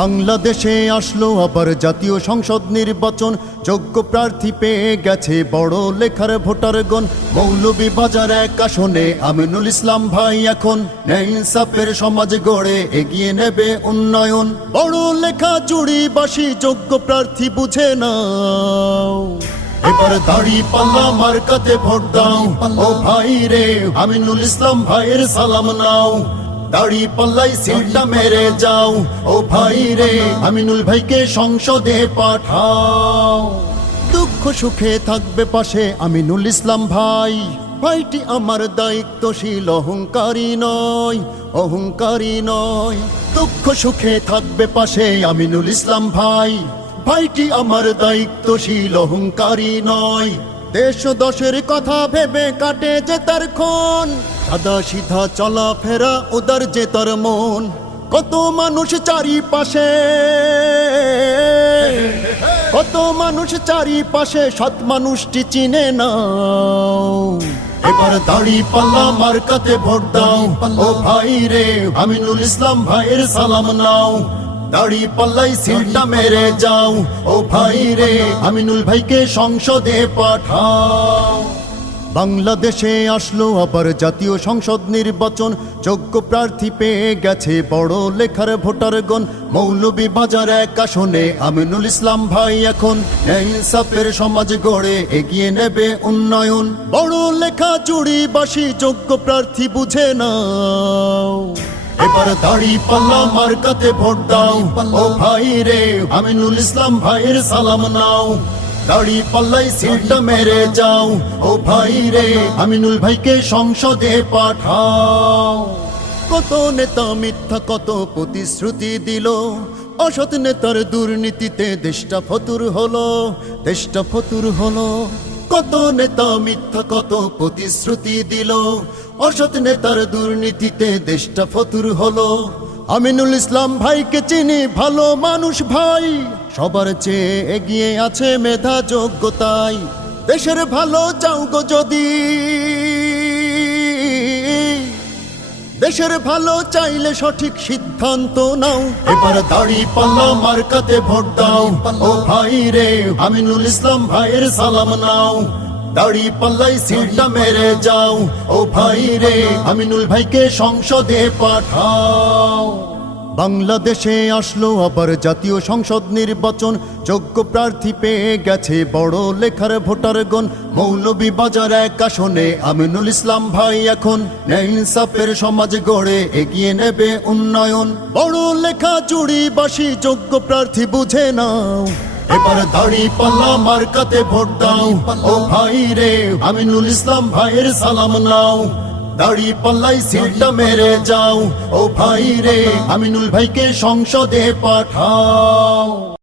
বাংলাদেশে আসলো আবার জাতীয় সংসদ নির্বাচন, যোগ্য প্রার্থী পেয়ে গেছে বড় লেখার ভোটারগণ। মৌলভীবাজার এক আসনে আমিনুল ইসলাম ভাই এখন ন্যায় ইনসাফের সমাজ গড়ে এগিয়ে নেবে উন্নয়ন। বড় লেখা চুড়িবাসী যোগ্য প্রার্থী বুঝে নাও, এবার দাঁড়িপাল্লা মার্কাতে ভোট দাও। ও ভাই রে, আমিনুল ইসলাম ভাইয়ের সালাম নাও, দাঁড়িপাল্লাই সিলটা মেরে যাও। ও ভাই রে, আমিনুল ভাইকে সংসদে পাঠাও। দুঃখ সুখে থাকবে পাশে আমিনুল ইসলাম ভাই, ভাইটি আমার দায়িত্বশীল, অহংকারী নয়, অহংকারী নয়। দুঃখ সুখে থাকবে পাশে আমিনুল ইসলাম ভাই, ভাইটি আমার দায়িত্বশীল, অহংকারী নয়। দেশ দশের কথা ভেবে কাটে যে তার ক্ষণ, সাদা সিধা চলা ফেরা উদার যে তার মন। কত মানুষ চারিপাশে, কত মানুষ চারিপাশে, সৎ মানুষটি চিনে নাও। এবার দাঁড়িপাল্লা মার্কাতে ভোট দাও। ও ভাই রে, আমিনুল ইসলাম ভাইয়ের সালাম নাও, দাঁড়িপাল্লাই সিলটা মেরে যাও। ও ভাই রে, আমিনুল ভাইকে সংসদে পাঠাও। বাংলাদেশে আসলো আবার জাতীয় সংসদ নির্বাচন, যোগ্য প্রার্থী পেয়ে গেছে বড় লেখার ভোটারগণ। মৌলভীবাজার এক আসনে আমিনুল ইসলাম ভাই এখন ন্যায় ইনসাফের সমাজ গড়ে এগিয়ে নেবে উন্নয়ন। বড় লেখা চুড়িবাসী যোগ্য প্রার্থী বুঝে নাও, এবার দাঁড়িপাল্লা মার্কাতে ভোট দাও। ও ভাই রে, আমিনুল ইসলাম ভাইয়ের সালাম নাও, দাঁড়িপাল্লাই সিলটা মেরে যাও। ও ভাই রে, আমিনুল ভাইকে সংসদে পাঠাও। কত নেতা মিথ্যা কত প্রতিশ্রুতি দিল, অসৎ নেতার দুর্নীতিতে দেশটা ফতুর হলো, দেশটা ফতুর হলো। কত নেতা মিথ্যা কত প্রতিশ্রুতি দিল, অসৎ নেতার দুর্নীতিতে দেশটা ফতুর হলো। আমিনুল ইসলাম ভাইকে চিনি, ভালো মানুষ ভাই, সবার চেয়ে এগিয়ে আছে মেধা যোগ্যতায়। দেশের ভালো চাও গো যদি, দেশের ভালো চাইলে সঠিক সিদ্ধান্ত নাও। এবার দাঁড়িপাল্লা মার্কাতে ভোট দাও। ও ভাই রে, আমিনুল ইসলাম ভাইয়ের সালাম নাও, দাঁড়িপাল্লাই সিলটা মেরে যাও। ও ভাই রে, আমিনুল ভাইকে সংসদে পাঠাও। বাংলাদেশে আসলো আবার জাতীয় সংসদ নির্বাচন, যোগ্য প্রার্থী পেয়ে গেছে বড় লেখার ভোটারগণ। মৌলভীবাজার এক আসনে আমিনুল ইসলাম ভাই এখন ন্যায় ইনসাফের সমাজ গড়ে এগিয়ে নেবে উন্নয়ন। বড় লেখা চুড়িবাসী যোগ্য প্রার্থী বুঝে নাও, এবার দাঁড়িপাল্লা মার্কাতে ভোট দাও। ও ভাই রে, আমিনুল ইসলাম ভাইয়ের সালাম নাও, দাঁড়িপাল্লাই সিলটা মেরে যাও। ও ভাই রে, আমিনুল ভাইকে সংসদে পাঠাও।